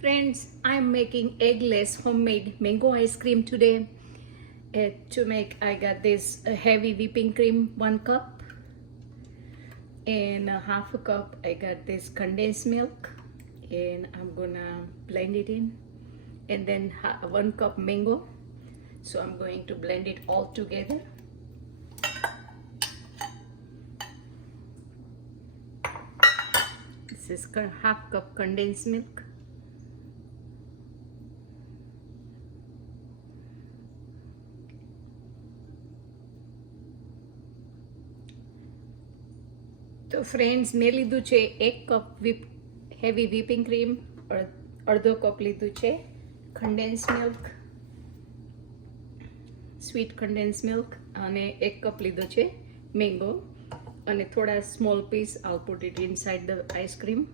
Friends, I'm making eggless homemade mango ice cream today. To make, I got this heavy whipping cream, 1 cup, and a half a cup. I got this condensed milk, and I'm gonna blend it in, and then 1 cup mango. So I'm going to blend it all together. This is half cup condensed milk. તો friends મેં લીધું છે 1 cup heavy whipping cream, અડધો cup લીધું છે condense milk, sweet condense milk, અને 1 cup લીધો છે મેંગો, અને થોડા small piece. I'll put it inside the ice cream.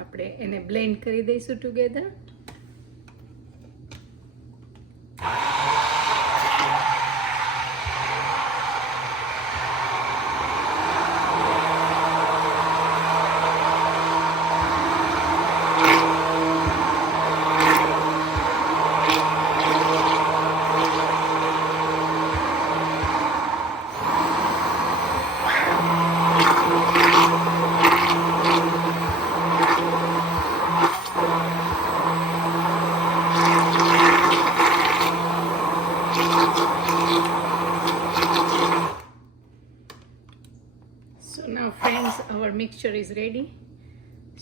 આપણે એને બ્લેન્ડ કરી દઈશું together. So now friends, our mixture is ready.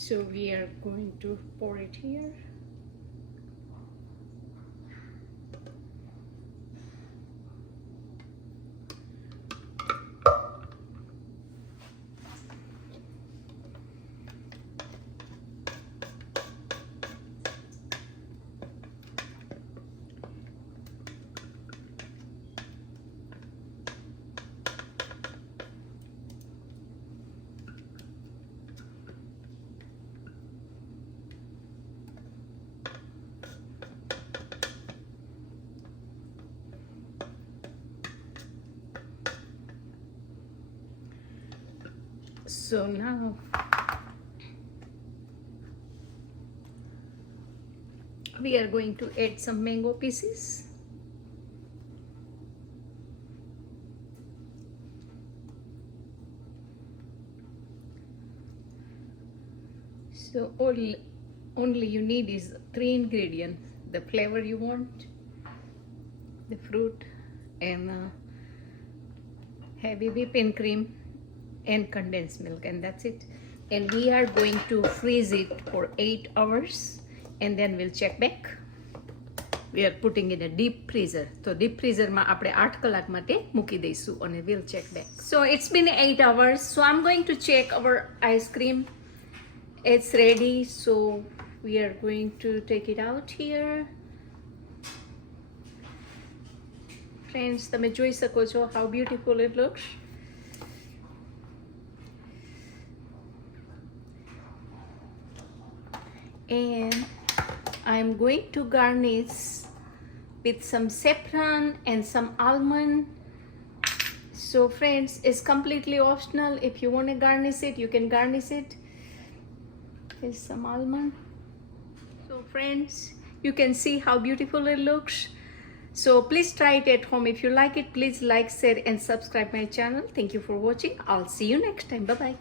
So we are going to pour it here. So now we are going to add some mango pieces. So only you need is 3 ingredients: the flavor you want, the fruit, and heavy whipping cream and condensed milk, and that's it. And we are going to freeze it for 8 hours, and then we'll check back. We are putting in a deep freezer. So deep freezer માં આપણે 8 કલાક માટે મૂકી દઈશું, અને we'll check back. So it's been 8 hours. So I'm going to check our ice cream. It's ready. So we are going to take it out here. Friends, તમે જોઈ શકો છો how beautiful it looks. And I'm going to garnish with some saffron and some almond. So friends, it's completely optional. If you want to garnish it, you can garnish it. Here's some almond. So friends, you can see how beautiful it looks. So please try it at home. If you like it, please like, share and subscribe my channel. Thank you for watching. I'll see you next time. Bye bye.